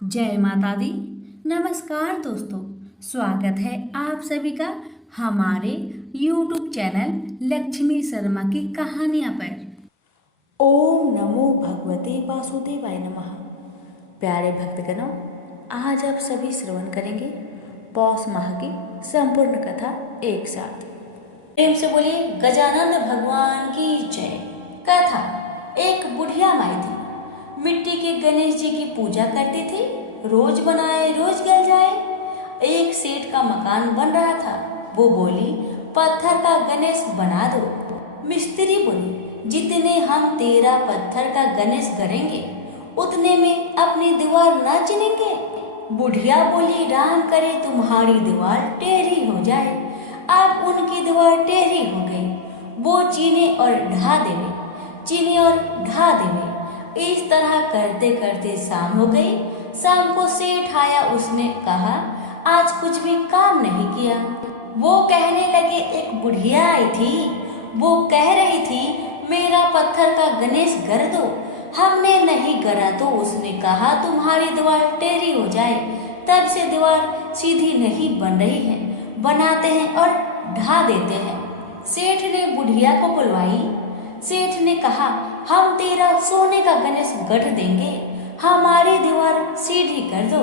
जय माता दी। नमस्कार दोस्तों, स्वागत है आप सभी का हमारे YouTube चैनल लक्ष्मी शर्मा की कहानियाँ पर। ओम नमो भगवते वासुदेवाय नमः। प्यारे भक्तगणों, आज आप सभी श्रवण करेंगे पौष माह की संपूर्ण कथा एक साथ। प्रेम से बोलिए गजानन भगवान की जय। कथा। एक बुढ़िया माई थी, मिट्टी के गणेश जी की पूजा करती थी। रोज बनाए रोज गल जाए। एक सेठ का मकान बन रहा था। वो बोली, पत्थर का गणेश बना दो। मिस्त्री बोली, जितने हम तेरा पत्थर का गणेश करेंगे उतने में अपनी दीवार न चिनेंगे। बुढ़िया बोली, राम करे तुम्हारी दीवार टेढ़ी हो जाए। अब उनकी दीवार टेढ़ी हो गई। वो चीने और ढा देवे, चीने और ढा देवे। इस तरह करते करते शाम हो गई। शाम को सेठ आया। उसने कहा, आज कुछ भी काम नहीं किया। वो कहने लगे, एक बुढ़िया आई थी, वो कह रही थी मेरा पत्थर का गणेश कर दो। हमने नहीं करा तो उसने कहा तुम्हारी दीवार टेढ़ी हो जाए। तब से दीवार सीधी नहीं बन रही है, बनाते हैं और ढा देते हैं। सेठ ने बुढ़िया को बुलवाई। सेठ ने कहा, हम तेरा सोने का गणेश गढ़ देंगे, हमारी दीवार सीधी कर दो।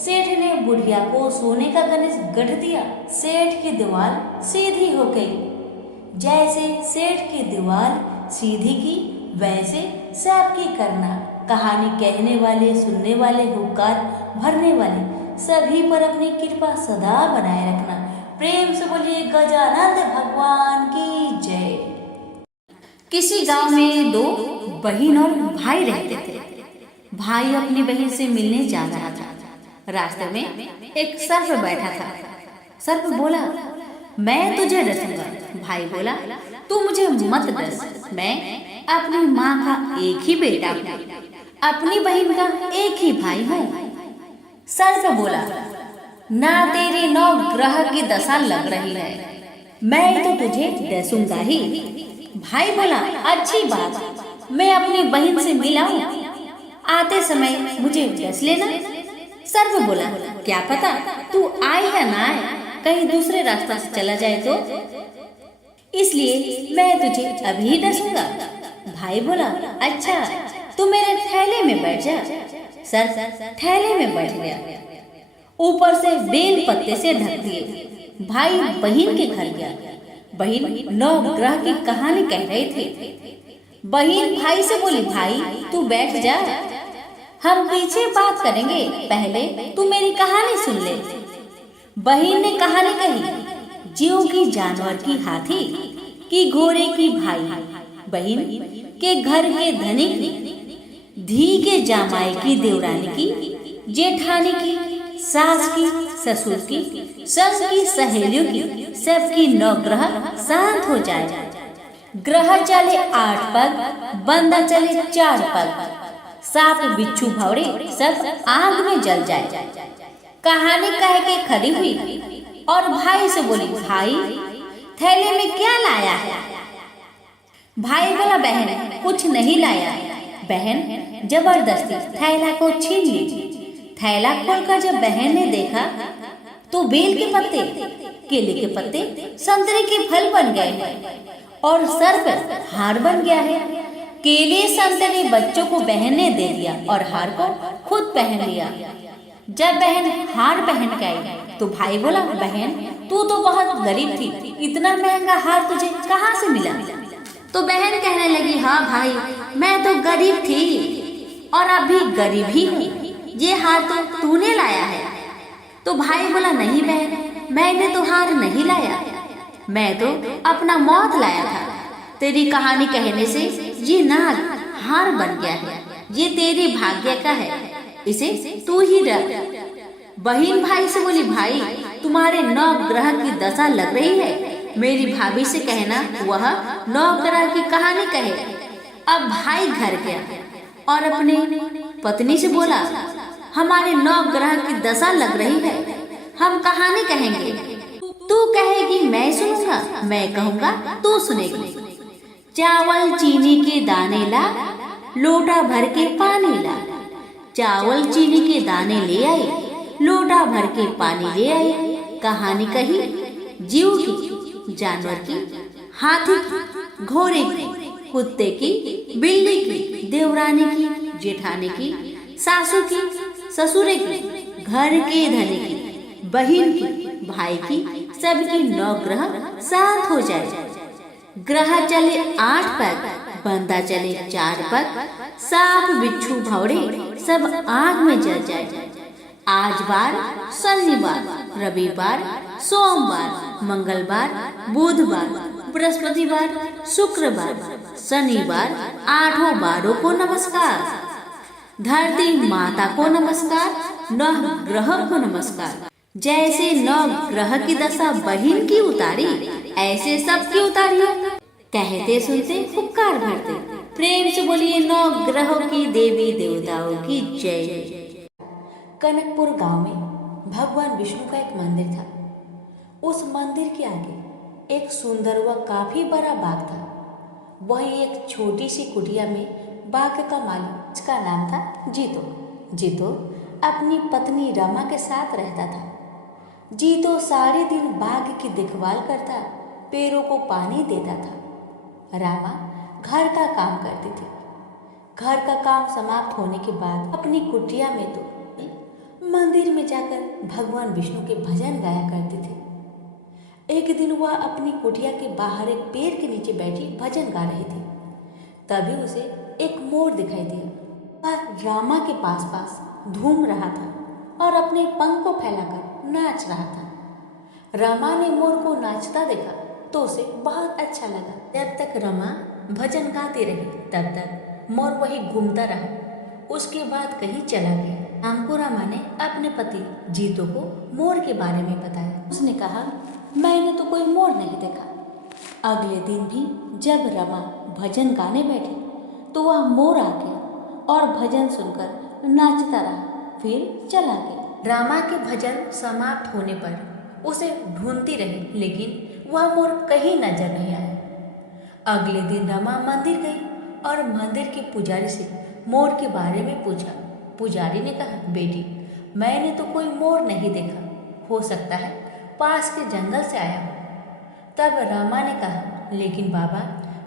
सेठ ने बुढ़िया को सोने का गणेश गढ़ दिया। सेठ की दीवार सीधी हो गई। जैसे सेठ की दीवार सीधी की, वैसे सबकी करना। कहानी कहने वाले, सुनने वाले, हुक्कार भरने वाले सभी पर अपनी कृपा सदा बनाए रखना। प्रेम से बोलिए गजानन भगवान की जय। किसी गांव में दो बहन और भाई रहते थे। भाई अपनी बहन से मिलने जा रहा था। रास्ते में एक सर्प बैठा था। सर्प बोला, मैं तुझे डसूंगा। भाई बोला, तू मुझे मत डस, मैं अपनी माँ का एक ही बेटा हूँ, अपनी बहन का एक ही भाई हूँ। सर्प बोला, ना तेरी 9 ग्रह की दशा लग रही है, मैं तो तुझे डसूंगा ही। भाई बोला, अच्छी बात, मैं अपनी बहन से मिला हूँ, आते समय मुझे डस लेना। सर्प बोला, क्या पता तू आए या ना आए, कहीं दूसरे रास्ता से चला जाए तो, इसलिए मैं तुझे अभी डसूंगा। भाई बोला, अच्छा तू मेरे थैले में बैठ जा। सर्प थैले में बैठ गया, ऊपर से बेल पत्ते से ढक दिए। भाई बहन के घर गया। बहन 9 ग्रह की कहानी कह रहे थे। बहन भाई से बोली, भाई तू बैठ जा, हम पीछे बात करेंगे, पहले तू मेरी कहानी सुन ले। बहन ने कहानी कही, जीव की, जानवर की, हाथी की, घोड़े की, भाई बहन के घर के धनिक की, धी के जामाई की, देवरानी की, जेठानी की, सास की, ससुर की, संग की सहेलियों की, सबकी 9 ग्रह शांत हो जाए। ग्रह चले 8 पग, बंदा चले 4 पग, सांप बिच्छू भौरे सब आग में जल जाए। कहानी कह के खड़ी हुई और भाई से बोली, भाई थैले में क्या लाया है? भाई बोला, बहन कुछ नहीं लाया। बहन जबरदस्ती थैला को छीन ली। थैला खोलकर जब बहन ने देखा तो बेल के पत्ते, केले के पत्ते, संतरे के फल बन गए हैं और सर्प हार बन गया है। केले संतरे बच्चों को बहन ने दे दिया और हार को खुद पहन लिया। जब बहन हार पहन के आई तो भाई बोला, बहन तू तो बहुत गरीब थी, इतना महंगा हार तुझे कहाँ से मिला? तो बहन कहने लगी, हाँ भाई मैं तो गरीब थी और अभी गरीब ही हूँ, ये हार तो तूने लाया है। तो भाई बोला, नहीं बहन, मैंने तो हार नहीं लाया, मैं तो अपना मौत लाया था। तेरी कहानी कहने से ये नाग हार बन गया है, ये तेरे भाग्य का है, इसे तू ही रख। बहन भाई से बोली, भाई तुम्हारे 9 ग्रह की दशा लग रही है, मेरी भाभी से कहना वह 9 ग्रह की कहानी कहे। अब भाई घर गया और अपने पत्नी से बोला, हमारे 9 ग्रह की दशा लग रही है, हम कहानी कहेंगे, तू कहेगी मैं सुनूंगा, मैं कहूँगा तू सुनेगी। चावल चीनी के दाने ला, लोटा भर के पानी ला, चावल चीनी के दाने ले आई, लोटा भर के पानी ले आई। कहानी कही जीव की, जानवर की, हाथी की, घोड़े की, कुत्ते की, बिल्ली की, देवरानी की, जेठानी की, सासू की, ससुरे की, घर के धनी की, बहन की, भाई की, सबकी 9 ग्रह साथ हो जाए। ग्रह चले 8 पग, बंदा चले 4 पग, सांप बिच्छू भौरे सब आग में जल जाए। आज बार शनिवार, रविवार, सोमवार, मंगलवार, बुधवार, बृहस्पतिवार, शुक्रवार, शनिवार, 8 बारों को नमस्कार। धरती माता को नमस्कार, 9 ग्रह को नमस्कार। जैसे 9 ग्रह की दशा बहिन की उतारी, ऐसे सबकी उतारिए। कहते सुनते फुक्कार भरते, प्रेम से बोलिए 9 ग्रहों की देवी देवताओं की जय। कनकपुर गांव में भगवान विष्णु का एक मंदिर था। उस मंदिर के आगे एक सुंदर व काफी बड़ा बाग था। वहीं एक छोटी सी कुटिया में बाग का मालिक, जिसका नाम था जीतो अपनी पत्नी रमा के साथ रहता था। जीतो सारे दिन बाग की देखभाल करता, पेड़ों को पानी देता था। रमा घर का काम करती थी। घर का काम समाप्त होने के बाद अपनी कुटिया में तो मंदिर में जाकर भगवान विष्णु के भजन गाया करती थी। एक दिन वह अपनी कुटिया के बाहर एक पेड़ के नीचे बैठी भजन गा रही थी। तभी उसे एक मोर दिखाई दिया। वह रामा के पास घूम रहा था और अपने पंख को फैलाकर नाच रहा था। रमा ने मोर को नाचता देखा तो उसे बहुत अच्छा लगा। जब तक रमा भजन गाती रही तब तक मोर वही घूमता रहा। उसके बाद कहीं चला गया। शाम को रमा ने अपने पति जीतो को मोर के बारे में बताया। उसने कहा, मैंने तो कोई मोर नहीं देखा। अगले दिन भी जब रमा भजन गाने बैठी तो वह मोर आ गया और भजन सुनकर नाचता रहा, फिर चला गया। रमा के भजन समाप्त होने पर उसे ढूंढती रही, लेकिन वह मोर कहीं नजर नहीं आया। अगले दिन रमा मंदिर गई और मंदिर के पुजारी से मोर के बारे में पूछा। पुजारी ने कहा, बेटी, मैंने तो कोई मोर नहीं देखा, हो सकता है पास के जंगल से आया हो। तब रमा ने कहा, लेकिन बाबा,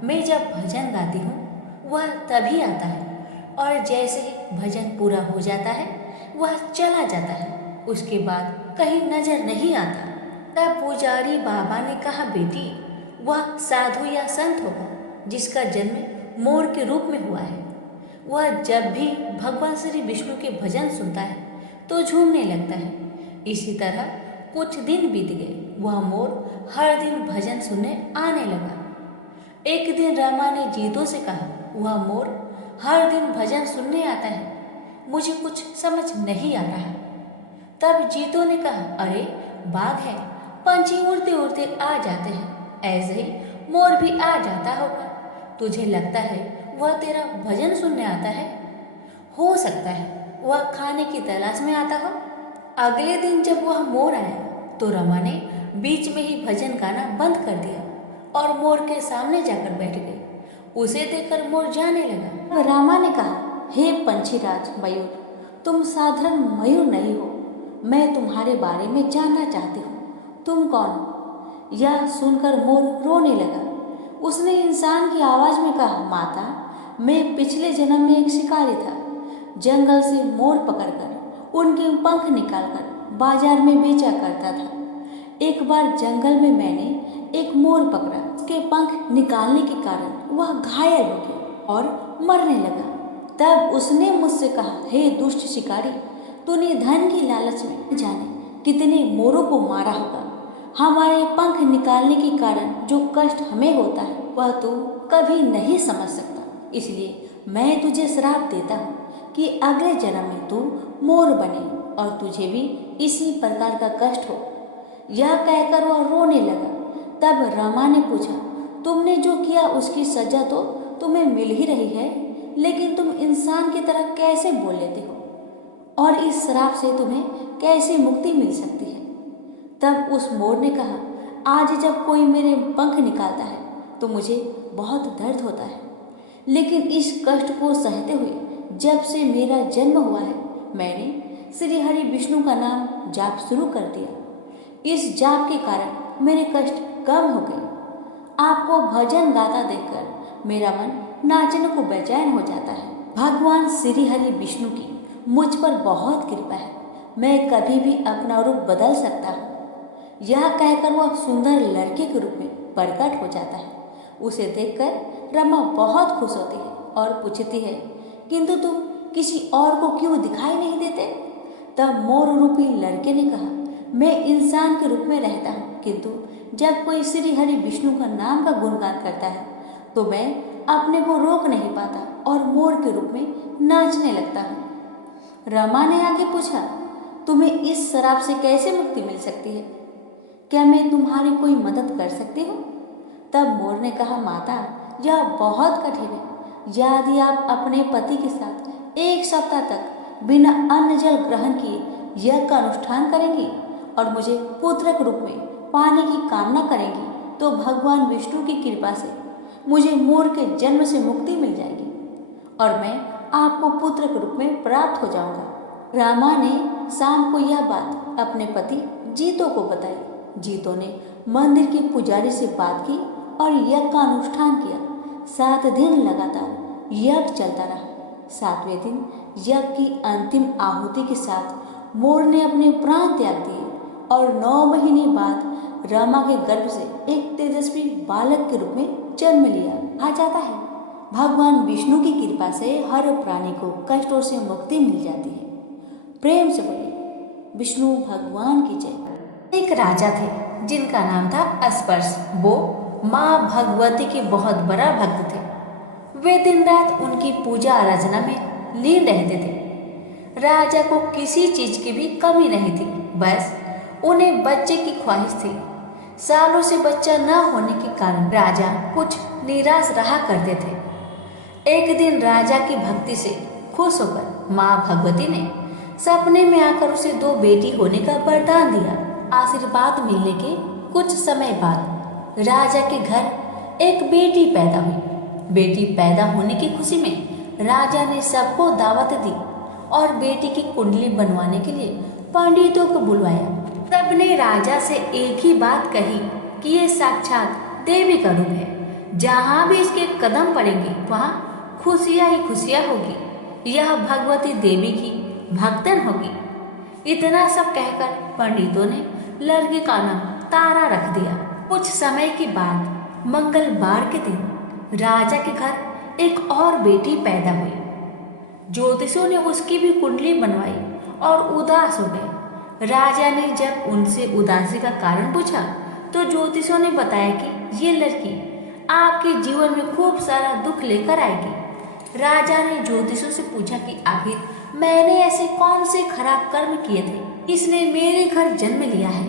मैं जब भजन गाती हूँ वह तभी आता है और जैसे ही भजन पूरा हो जाता है वह चला जाता है, उसके बाद कहीं नजर नहीं आता। तब पुजारी बाबा ने कहा, बेटी, वह साधु या संत होगा जिसका जन्म मोर के रूप में हुआ है। वह जब भी भगवान श्री विष्णु के भजन सुनता है तो झूमने लगता है। इसी तरह कुछ दिन बीत गए। वह मोर हर दिन भजन सुनने आने लगा। एक दिन रमा ने जीतो से कहा, वह मोर हर दिन भजन सुनने आता है, मुझे कुछ समझ नहीं आ रहा। तब जीतो ने कहा, अरे बाग है, पंछी उड़ते उड़ते आ जाते हैं, ऐसे ही मोर भी आ जाता होगा। तुझे लगता है वह तेरा भजन सुनने आता है? हो सकता है वह खाने की तलाश में आता हो। अगले दिन जब वह मोर आया तो रमा ने बीच में ही भजन गाना बंद कर दिया और मोर के सामने जाकर बैठ गई। उसे देखकर मोर जाने लगा। रमा ने कहा, हे पंछीराज मयूर, तुम साधारण मयूर नहीं हो, मैं तुम्हारे बारे में जानना चाहती हूँ, तुम कौन हो? यह सुनकर मोर रोने लगा। उसने इंसान की आवाज में कहा, माता, मैं पिछले जन्म में एक शिकारी था। जंगल से मोर पकड़कर उनके पंख निकालकर बाजार में बेचा करता था। एक बार जंगल में मैंने एक मोर पकड़ा। उसके पंख निकालने के कारण वह घायल हो गया और मरने लगा। तब उसने मुझसे कहा, हे दुष्ट शिकारी, तूने धन की लालच में जाने कितने मोरों को मारा होगा। हमारे पंख निकालने के कारण जो कष्ट हमें होता है वह तू कभी नहीं समझ सकता। इसलिए मैं तुझे श्राप देता हूँ कि अगले जन्म में तू मोर बने और तुझे भी इसी प्रकार का कष्ट हो। यह कहकर वह रोने लगा। तब रमा ने पूछा, तुमने जो किया उसकी सजा तो तुम्हें मिल ही रही है, लेकिन तुम इंसान की तरह कैसे बोल लेते हो और इस श्राप से तुम्हें कैसे मुक्ति मिल सकती है? तब उस मोर ने कहा, आज जब कोई मेरे पंख निकालता है तो मुझे बहुत दर्द होता है, लेकिन इस कष्ट को सहते हुए जब से मेरा जन्म हुआ है मैंने श्री हरि विष्णु का नाम जाप शुरू कर दिया। इस जाप के कारण मेरे कष्ट कम हो गए। आपको भजन गाता देखकर मेरा मन नाचने को बेचैन हो जाता है। भगवान श्री हरि विष्णु की मुझ पर बहुत कृपा है। मैं कभी भी अपना रूप बदल सकता हूँ। यह कहकर वह सुंदर लड़के के रूप में प्रकट हो जाता है। उसे देखकर रमा बहुत खुश होती है और पूछती है, किंतु तुम किसी और को क्यों दिखाई नहीं देते? तब मोर रूपी लड़के ने कहा, मैं इंसान के रूप में रहता हूँ, किंतु जब कोई श्री हरि विष्णु का नाम का गुणगान करता है तो मैं अपने को रोक नहीं पाता और मोर के रूप में नाचने लगता हूँ। रमा ने आगे पूछा, तुम्हें इस शराब से कैसे मुक्ति मिल सकती है? क्या मैं तुम्हारी कोई मदद कर सकती हूँ? तब मोर ने कहा, माता, यह बहुत कठिन है। यदि आप अपने पति के साथ 1 सप्ताह तक बिना अन्न जल ग्रहण किए यज्ञ का अनुष्ठान करेंगी और मुझे पुत्र के रूप में पाने की कामना करेंगी तो भगवान विष्णु की कृपा से मुझे मोर के जन्म से मुक्ति मिल जाएगी और मैं आपको पुत्र के रूप में प्राप्त हो जाऊंगा। रामा ने शाम को यह बात अपने पति जीतो को बताई। जीतो ने मंदिर के पुजारी से बात की और यज्ञ का अनुष्ठान किया। 7 दिन लगातार यज्ञ चलता रहा। 7वें दिन यज्ञ की अंतिम आहुति के साथ मोर ने अपने प्राण त्याग दिए और 9 महीने बाद रमा के गर्भ से एक तेजस्वी बालक के रूप में जन्म लिया। कहा जाता है भगवान विष्णु की कृपा से हर प्राणी को कष्टों से मुक्ति मिल जाती है। प्रेम से बोलिए विष्णु भगवान की जय। एक राजा थे जिनका नाम था स्पर्श। वो माँ भगवती के बहुत बड़ा भक्त थे। वे दिन रात उनकी पूजा आराधना में लीन रहते थे। राजा को किसी चीज की भी कमी नहीं थी, बस उन्हें बच्चे की ख्वाहिश थी। सालों से बच्चा न होने के कारण राजा कुछ निराश रहा करते थे। एक दिन राजा की भक्ति से खुश होकर माँ भगवती ने सपने में आकर उसे 2 बेटी होने का वरदान दिया। आशीर्वाद मिलने के कुछ समय बाद राजा के घर एक बेटी पैदा हुई। बेटी पैदा होने की खुशी में राजा ने सबको दावत दी और बेटी की कुंडली बनवाने के लिए पंडितों को बुलवाया। सबने राजा से एक ही बात कही कि ये साक्षात देवी का रूप है। जहाँ भी इसके कदम पड़ेंगे वहाँ खुशियाँ ही खुशियाँ होगी। यह भगवती देवी की भक्तन होगी। इतना सब कहकर पंडितों ने लड़के का नाम तारा रख दिया। कुछ समय के बाद मंगलवार के दिन राजा के घर एक और बेटी पैदा हुई। ज्योतिषियों ने उसकी भी कुंडली बनवाई और उदास हो गए। राजा ने जब उनसे उदासी का कारण पूछा तो ज्योतिषियों ने बताया कि ये लड़की आपके जीवन में खूब सारा दुख लेकर आएगी। राजा ने ज्योतिषियों से पूछा कि आखिर मैंने ऐसे कौन से खराब कर्म किए थे इसने मेरे घर जन्म लिया है।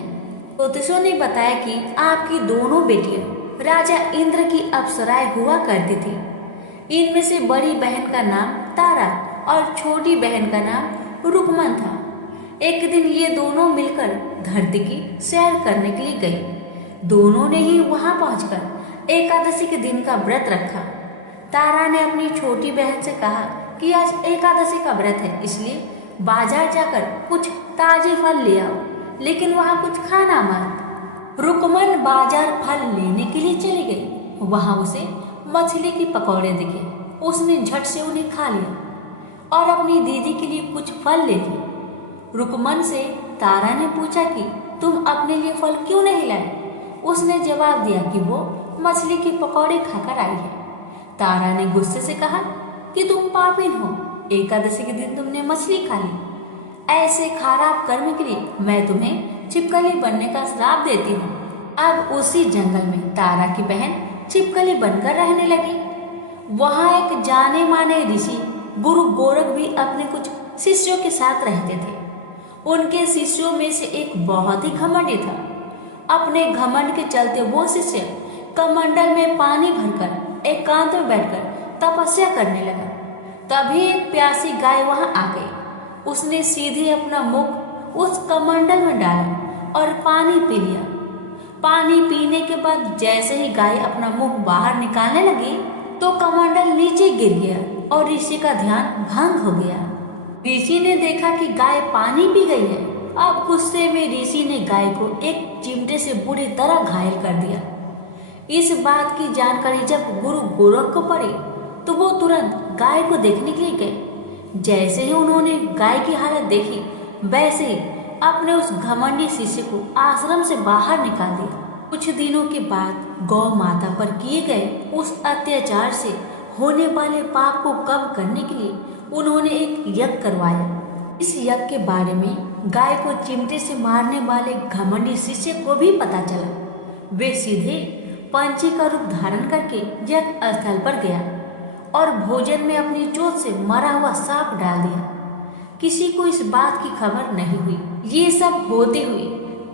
ज्योतिषियों ने बताया कि आपकी दोनों बेटियां राजा इंद्र की अप्सराएं हुआ करती थी। इनमें से बड़ी बहन का नाम तारा और छोटी बहन का नाम रुकमन था। एक दिन ये दोनों मिलकर धरती की सैर करने के लिए गए। दोनों ने ही वहां पहुंचकर एकादशी के दिन का व्रत रखा। तारा ने अपनी छोटी बहन से कहा कि आज एकादशी का व्रत है, इसलिए बाजार जाकर कुछ ताजे फल ले आओ, लेकिन वहां कुछ खाना मत। रुकमन बाजार फल लेने के लिए चली गई। वहां उसे मछली के पकौड़े दिखे। उसने झट से उन्हें खा लिया और अपनी दीदी के लिए कुछ फल ले लिए। रुकमन से तारा ने पूछा कि तुम अपने लिए फल क्यों नहीं लाए? उसने जवाब दिया कि वो मछली के पकौड़े खाकर आई है। तारा ने गुस्से से कहा कि तुम पापिन हो, एकादशी के दिन तुमने मछली खा ली। ऐसे खराब कर्म के लिए मैं तुम्हें छिपकली बनने का श्राप देती हूँ। अब उसी जंगल में तारा की बहन छिपकली बनकर रहने लगी। वहाँ एक जाने माने ऋषि गुरु गोरख भी अपने कुछ शिष्यों के साथ रहते थे। उनके शिष्यों में से एक बहुत ही घमंडी था। अपने घमंड के चलते वो शिष्य कमंडल में पानी भरकर एकांत में बैठकर तपस्या करने लगा। तभी एक प्यासी गाय वहां आ गई। उसने सीधे अपना मुख उस कमंडल में डाला और पानी पी लिया। पानी पीने के बाद जैसे ही गाय अपना मुंह बाहर निकालने लगी तो कमंडल नीचे गिर गया और ऋषि का ध्यान भंग हो गया। ऋषि ने देखा कि गाय पानी पी गई है। अब गुस्से में ऋषि ने गाय को एक चिमटे से बुरी तरह घायल कर दिया। इस बात की जानकारी जब गुरु गोरख को पड़ी तो वो तुरंत गाय को देखने के लिए गए। जैसे ही उन्होंने गाय की हालत देखी वैसे ही अपने उस घमंडी शिष्य को आश्रम से बाहर निकाल दिया। कुछ दिनों के बाद गौ माता पर किए गए उस अत्याचार से होने वाले पाप को कम करने के लिए उन्होंने एक यज्ञ करवाया। इस यज्ञ के बारे में गाय को चिमटे से मारने वाले घमंडी शिष्य को भी पता चला। वे सीधे पंछी का रूप धारण करके यज्ञ स्थल पर गया और भोजन में अपनी चोट से मरा हुआ सांप डाल दिया। किसी को इस बात की खबर नहीं हुई। ये सब होते हुए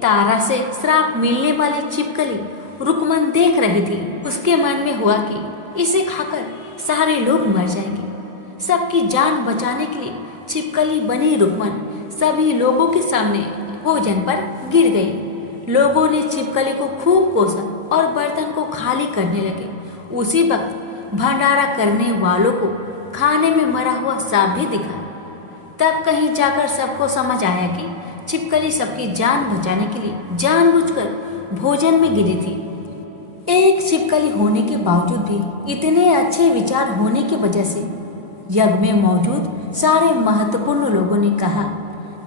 तारा से श्राप मिलने वाली छिपकली रुकमन देख रही थी। उसके मन में हुआ कि इसे खाकर सारे लोग मर जाएंगे। सबकी जान बचाने के लिए छिपकली बनी रुकमन सभी लोगों के सामने भोजन पर गिर गई। लोगों ने छिपकली को खूब कोसा और बर्तन को खाली करने लगे। उसी वक्त भंडारा करने वालों को खाने में मरा हुआ सांप भी दिखा। तब कहीं जाकर सबको समझ आया कि छिपकली सबकी जान बचाने के लिए जानबूझकर भोजन में गिरी थी। एक छिपकली होने के बावजूद भी इतने अच्छे विचार होने की वजह से यज्ञ में मौजूद सारे महत्वपूर्ण लोगों ने कहा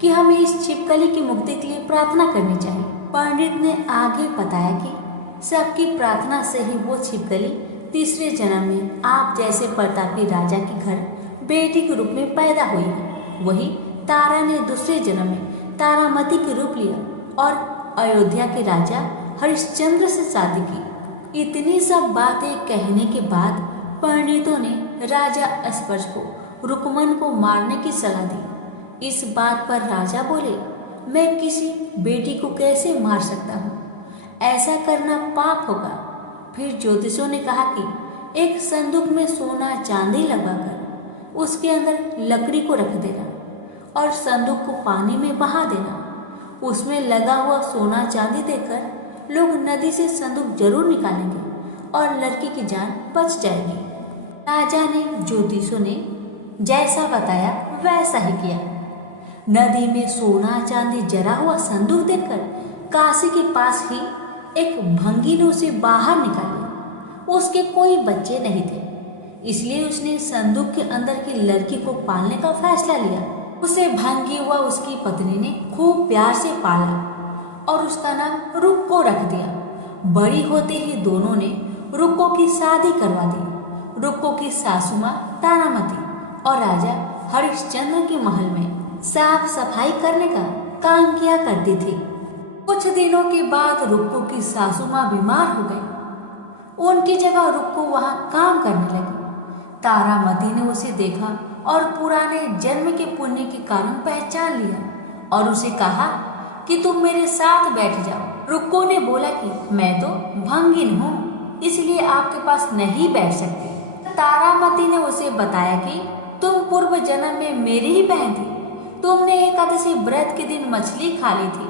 कि हमें इस छिपकली की मुक्ति के लिए प्रार्थना करनी चाहिए। पंडित ने आगे बताया कि सबकी प्रार्थना से ही वो छिपकली तीसरे जन्म में आप जैसे प्रतापी राजा के घर बेटी के रूप में पैदा हुई है। वही तारा ने दूसरे जन्म में तारामती के रूप लिया और अयोध्या के राजा हरिश्चंद्र से शादी की। इतनी सब बातें कहने के बाद पंडितों ने राजा अस्पर्श को रुकमन को मारने की सलाह दी। इस बात पर राजा बोले, मैं किसी बेटी को कैसे मार सकता हूँ? ऐसा करना पाप होगा। फिर ज्योतिषों ने कहा कि एक संदूक में सोना चांदी लगाकर उसके अंदर लकड़ी को रख देना और संदूक को पानी में बहा देना। उसमें लगा हुआ सोना चांदी देखकर लोग नदी से संदूक जरूर निकालेंगे और लड़की की जान बच जाएगी। राजा ने ज्योतिषों ने जैसा बताया वैसा ही किया। नदी में सोना चांदी जरा हुआ संदूक देखकर काशी के पास ही एक भंगी ने उसे बाहर निकाला। उसके कोई बच्चे नहीं थे, इसलिए उसने संदूक के अंदर की लड़की को पालने का फैसला लिया। उसे भंगी हुआ उसकी पत्नी ने खूब प्यार से पाला और उसका नाम रुक्को रख दिया। बड़ी होते ही दोनों ने रुक्को की शादी करवा दी। रुक्को की सासू माँ तारामती और राजा हरिश्चंद्र के महल में साफ सफाई करने का काम किया करती थी। कुछ दिनों के बाद रुक्को की सासू माँ बीमार हो गई। उनकी जगह रुक्को वहाँ काम करने लगी। तारामती ने उसे देखा और पुराने जन्म के पुण्य के कारण पहचान लिया और उसे कहा कि तुम मेरे साथ बैठ जाओ। रुक्को ने बोला कि मैं तो भंगिन हूँ, इसलिए आपके पास नहीं बैठ सकती। तारामती ने उसे बताया कि तुम पूर्व जन्म में मेरी ही बहन थी। तुमने एकादशी व्रत के दिन मछली खा ली थी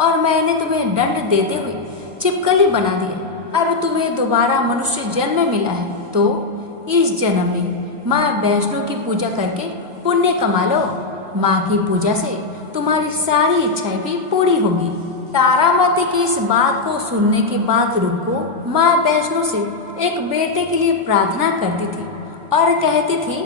और मैंने तुम्हें दंड देते हुए छिपकली बना दिया। अब तुम्हें दोबारा मनुष्य जन्म मिला है तो इस जन्म में माँ वैष्णो की पूजा करके पुण्य कमा लो। माँ की पूजा से तुम्हारी सारी इच्छाएं भी पूरी होगी। तारामती की इस बात को सुनने के बाद रुक्को माँ वैष्णो से एक बेटे के लिए प्रार्थना करती थी और कहती थी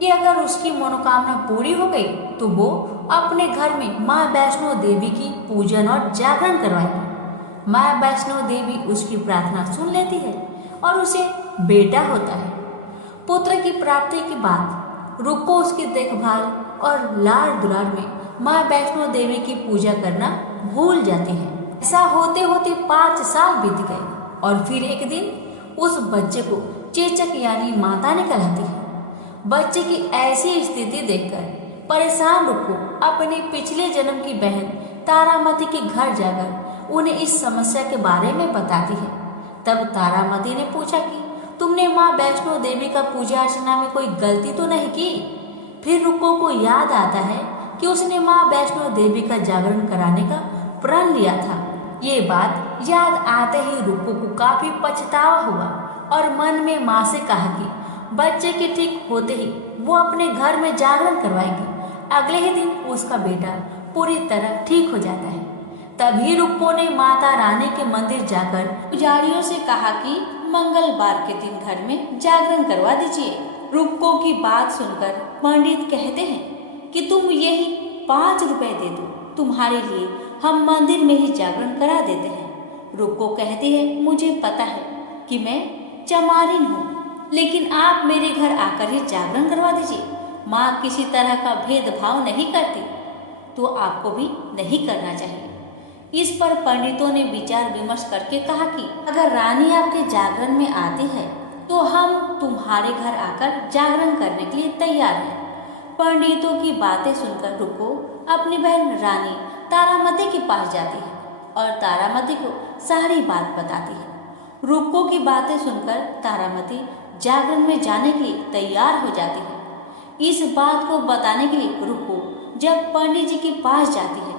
कि अगर उसकी मनोकामना पूरी हो गई तो वो अपने घर में माँ वैष्णो देवी की पूजन और जागरण करवाएगी। माँ वैष्णो देवी उसकी प्रार्थना सुन लेती है और उसे बेटा होता है। पुत्र की प्राप्ति के बाद रुक्को उसकी देखभाल और लाड़ दुलार में माँ वैष्णो देवी की पूजा करना भूल जाती है। ऐसा होते होते 5 साल बीत गए और फिर एक दिन उस बच्चे को चेचक यानी माता निकल आती है। बच्चे की ऐसी स्थिति देखकर परेशान रुक्को अपने पिछले जन्म की बहन तारामती के घर जाकर उन्हें इस समस्या के बारे में बताती है। तब तारामती ने पूछा कि तुमने माँ वैष्णो देवी का पूजा अर्चना में कोई गलती तो नहीं की? फिर रुक्को को याद आता है कि उसने माँ वैष्णो देवी का जागरण कराने का प्रण लिया था। ये बात याद आते ही रुक्को को काफी पछतावा हुआ और मन में माँ से कहा कि बच्चे के ठीक होते ही वो अपने घर में जागरण करवाएगी। अगले ही दिन उसका बेटा पूरी तरह ठीक हो जाता है। तभी रुक्मो ने माता रानी के मंदिर जाकर पुजारियों से कहा कि मंगलवार के दिन घर में जागरण करवा दीजिए। रुक्को की बात सुनकर पंडित कहते हैं कि तुम यही 5 रुपए दे दो, तुम्हारे लिए हम मंदिर में ही जागरण करा देते हैं। रुक्को कहती है, मुझे पता है कि मैं चमारिन हूँ, लेकिन आप मेरे घर आकर ही जागरण करवा दीजिए। माँ किसी तरह का भेदभाव नहीं करती, तो आपको भी नहीं करना चाहिए। इस पर पंडितों ने विचार विमर्श करके कहा कि अगर रानी आपके जागरण में आती है तो हम तुम्हारे घर आकर जागरण करने के लिए तैयार हैं। पंडितों की बातें सुनकर रुक्को अपनी बहन रानी तारामती के पास जाती है और तारामती को सारी बात बताती है। रुक्को की बातें सुनकर तारामती जागरण में जाने के लिए तैयार हो जाती है। इस बात को बताने के लिए रुक्को जब पंडित जी के पास जाती है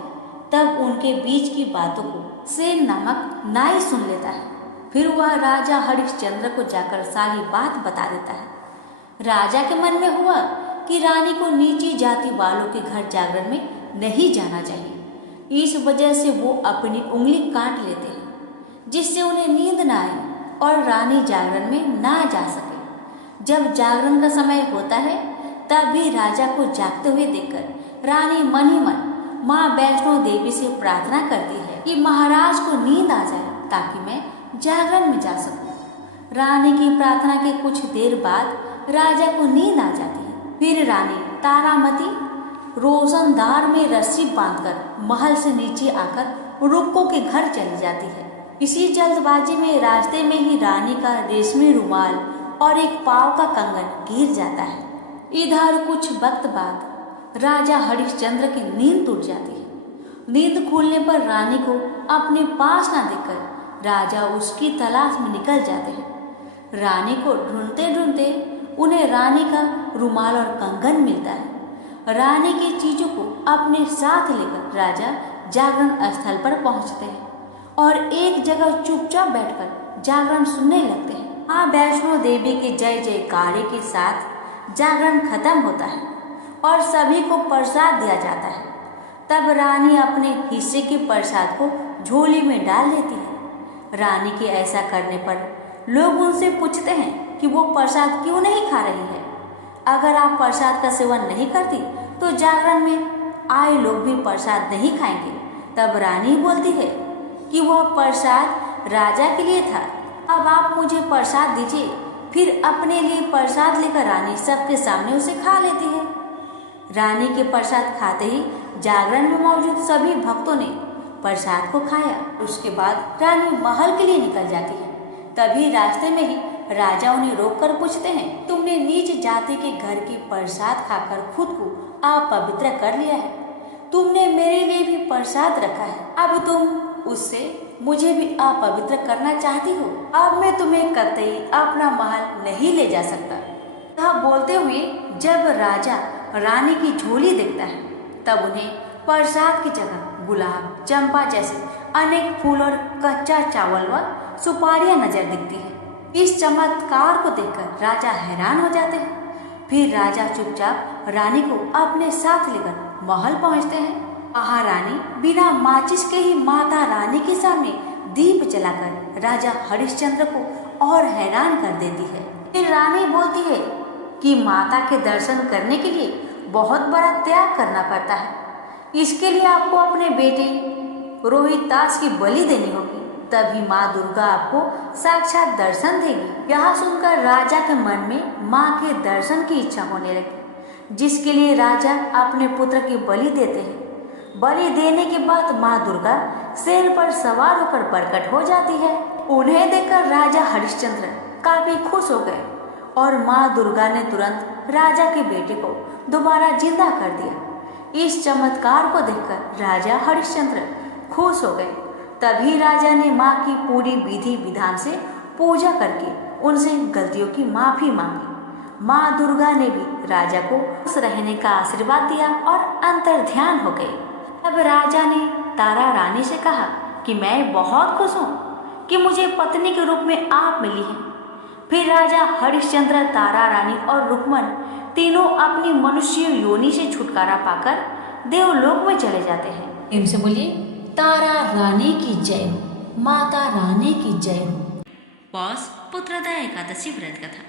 तब उनके बीच की बातों को सेन नामक नाई सुन लेता है। फिर वह राजा हरिश्चंद्र को जाकर सारी बात बता देता है। राजा के मन में हुआ कि रानी को नीची जाति वालों के घर जागरण में नहीं जाना चाहिए। इस वजह से वो अपनी उंगली काट लेते हैं, जिससे उन्हें नींद न आए और रानी जागरण में ना जा सके। जब जागरण का समय होता है तब भी राजा को जागते हुए देखकर रानी मन ही मन माँ वैष्णो देवी से प्रार्थना करती है कि महाराज को नींद आ जाए ताकि मैं जागरण में जा सकूं। रानी की प्रार्थना के कुछ देर बाद राजा को नींद आ जाती है। फिर रानी तारामती रोशनदार में रस्सी बांधकर महल से नीचे आकर रुक्को के घर चली जाती है। इसी जल्दबाजी में रास्ते में ही रानी का रेशमी रुमाल और एक पाव का कंगन गिर जाता है। इधर कुछ वक्त बाद राजा हरिश्चंद्र की नींद टूट जाती है। नींद खुलने पर रानी को अपने पास न देखकर राजा उसकी तलाश में निकल जाते हैं। रानी को ढूंढते ढूंढते उन्हें रानी का रुमाल और कंगन मिलता है। रानी की चीजों को अपने साथ लेकर राजा जागरण स्थल पर पहुंचते हैं और एक जगह चुपचाप बैठकर जागरण सुनने लगते हैं। माँ वैष्णो देवी के जय जयकारे के साथ जागरण खत्म होता है और सभी को प्रसाद दिया जाता है। तब रानी अपने हिस्से के प्रसाद को झोली में डाल लेती है। रानी के ऐसा करने पर लोग उनसे पूछते हैं कि वो प्रसाद क्यों नहीं खा रही है। अगर आप प्रसाद का सेवन नहीं करती तो जागरण में आए लोग भी प्रसाद नहीं खाएंगे। तब रानी बोलती है कि वह प्रसाद राजा के लिए था, अब आप मुझे प्रसाद दीजिए। फिर अपने लिए प्रसाद लेकर रानी सबके सामने उसे खा लेती है। रानी के प्रसाद खाते ही जागरण में मौजूद सभी भक्तों ने प्रसाद को खाया। उसके बाद रानी महल के लिए निकल जाती है। तभी रास्ते में ही राजा उन्हें रोककर पूछते हैं, तुमने नीच जाति के घर की प्रसाद खाकर खुद को अपवित्र कर लिया है। तुमने मेरे लिए भी प्रसाद रखा है, अब तुम उससे मुझे भी अपवित्र करना चाहती हो। अब मैं तुम्हें कतई अपना महल नहीं ले जा सकता। यह बोलते हुए जब राजा रानी की झोली देखता है तब उन्हें प्रसाद की जगह गुलाब, चंपा जैसे अनेक फूल और कच्चा चावल व सुपारियां नजर दिखती है। इस चमत्कार को देखकर राजा हैरान हो जाते हैं। फिर राजा चुपचाप रानी को अपने साथ लेकर महल पहुंचते हैं। महारानी बिना माचिस के ही माता रानी के सामने दीप जलाकर राजा हरिश्चंद्र को और हैरान कर देती है। फिर रानी बोलती है कि माता के दर्शन करने के लिए बहुत बड़ा त्याग करना पड़ता है। इसके लिए आपको अपने बेटे रोहितास की बलि देनी होगी, तभी माँ दुर्गा आपको साक्षात दर्शन देगी। यह सुनकर राजा के मन में माँ के दर्शन की इच्छा होने लगी, जिसके लिए राजा अपने पुत्र की बलि देते हैं। बलि देने के बाद माँ दुर्गा शेर पर सवार होकर प्रकट हो जाती है। उन्हें देखकर राजा हरिश्चंद्र काफी खुश हो गए और माँ दुर्गा ने तुरंत राजा के बेटे को दोबारा जिंदा कर दिया। इस चमत्कार को देखकर राजा हरिश्चंद्र खुश हो गए। तभी राजा ने माँ की पूरी विधि विधान से पूजा करके उनसे गलतियों की माफी मांगी। माँ दुर्गा ने भी राजा को खुश रहने का आशीर्वाद दिया और अंतर्ध्यान हो गए। तब राजा ने तारा रानी से कहा कि मैं बहुत खुश हूँ कि मुझे पत्नी के रूप में आप मिली हैं। फिर राजा हरिश्चंद्र, तारा रानी और रुक्मन तीनों अपनी मनुष्य योनि से छुटकारा पाकर देवलोक में चले जाते हैं। प्रेम से बोलिए तारा रानी की जय हो, माता रानी की जय हो। पौष पुत्रदा एकादशी व्रत कथा।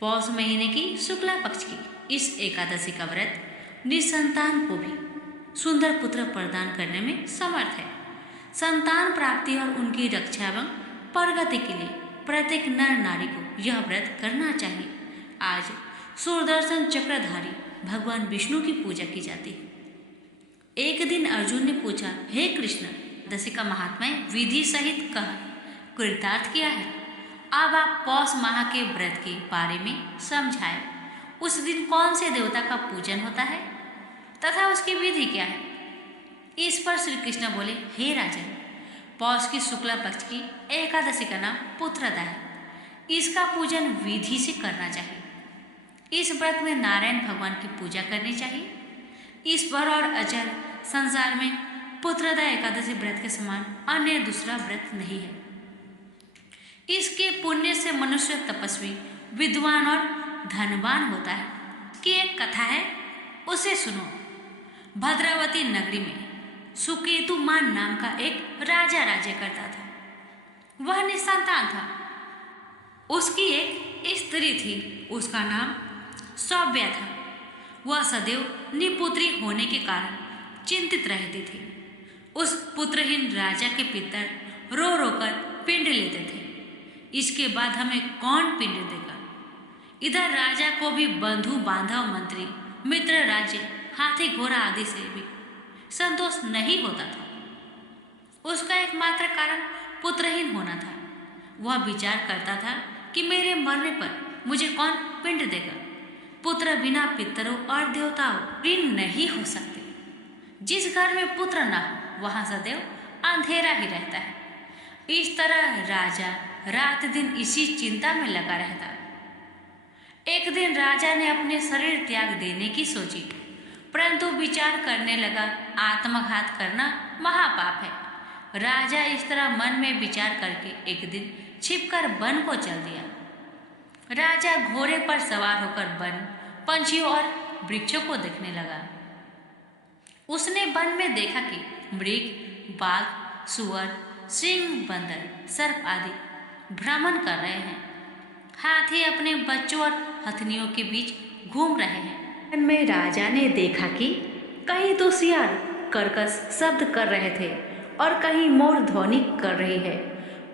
पौष महीने की शुक्ला पक्ष की इस एकादशी का व्रत निसंतान को भी सुंदर पुत्र प्रदान करने में समर्थ है। संतान प्राप्ति और उनकी रक्षा एवं प्रगति के लिए प्रत्येक नर नारी को यह व्रत करना चाहिए। आज सुदर्शन चक्रधारी भगवान विष्णु की पूजा की जाती है। एक दिन अर्जुन ने पूछा, हे कृष्ण, एकादशी का महात्म्य विधि सहित कह कृतार्थ किया है। अब आप पौष माह के व्रत के बारे में समझाएं। उस दिन कौन से देवता का पूजन होता है तथा उसकी विधि क्या है। इस पर श्री कृष्ण बोले, हे राजन, पौष की शुक्ला पक्ष की एकादशी का नाम पुत्रदा है। इसका पूजन विधि से करना चाहिए। इस व्रत में नारायण भगवान की पूजा करनी चाहिए। ईश्वर और अचल संसार में पुत्रदा एकादशी व्रत के समान अन्य दूसरा व्रत नहीं है। इसके पुण्य से मनुष्य तपस्वी, विद्वान और धनवान होता है। कि एक कथा है, उसे सुनो। भद्रावती नगरी में सुकेतुमान नाम का एक राजा राज्य करता था। वह निसंतान था। उसकी एक स्त्री थी, उसका नाम सौव्या था। वह सदैव निपुत्री होने के कारण चिंतित रहती थी। उस पुत्रहीन राजा के पितर रो रो कर पिंड लेते थे। इसके बाद हमें कौन पिंड देगा। इधर राजा को भी बंधु बांधव, मंत्री, मित्र, राज्य, हाथी घोड़ा आदि से भी संतोष नहीं होता था। उसका एकमात्र कारण पुत्रहीन होना था। वह विचार करता था कि मेरे मरने पर मुझे कौन पिंड देगा। पुत्र बिना पितरों और देवताओं ऋण नहीं हो सकते। जिस घर में पुत्र न हो वहां सदैव अंधेरा ही रहता है। इस तरह राजा रात दिन इसी चिंता में लगा रहता। एक दिन राजा ने अपने शरीर त्याग देने की सोची, परंतु विचार करने लगा, आत्मघात करना महापाप है। राजा इस तरह मन में विचार करके एक दिन छिपकर वन को चल दिया। राजा घोड़े पर सवार होकर वन, पंछियों और वृक्षों को देखने लगा। उसने वन में देखा कि मृग, बाघ, सुअर, सिंह, बंदर, सर्प आदि भ्रमण कर रहे हैं। हाथी अपने बच्चों और हथनियों के बीच घूम रहे हैं। वन में राजा ने देखा कि कहीं तो सियार कर्कश शब्द कर रहे थे और कहीं मोर ध्वनि कर रही है।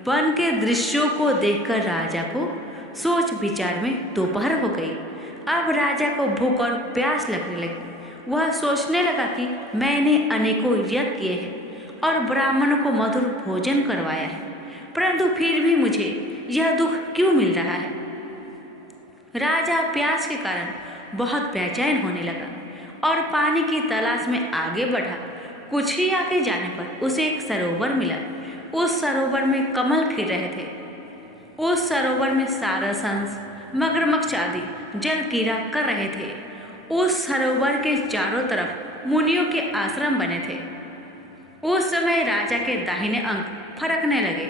वन के दृश्यों को देखकर राजा को सोच विचार में दोपहर हो गई। अब राजा को भूख और प्यास लगने लगी। वह सोचने लगा कि मैंने अनेकों यज्ञ किए हैं और ब्राह्मणों को मधुर भोजन करवाया है, परंतु फिर भी मुझे यह दुख क्यों मिल रहा है। राजा प्यास के कारण बहुत बेचैन होने लगा और पानी की तलाश में आगे बढ़ा। कुछ ही आगे जाने पर उसे एक सरोवर मिला। उस सरोवर में कमल खिल रहे थे। उस सरोवर में सारस, हंस, मगरमच्छ आदि जल क्रीड़ा कर रहे थे। उस सरोवर के चारों तरफ मुनियों के आश्रम बने थे। उस समय राजा के दाहिने अंग फरकने लगे।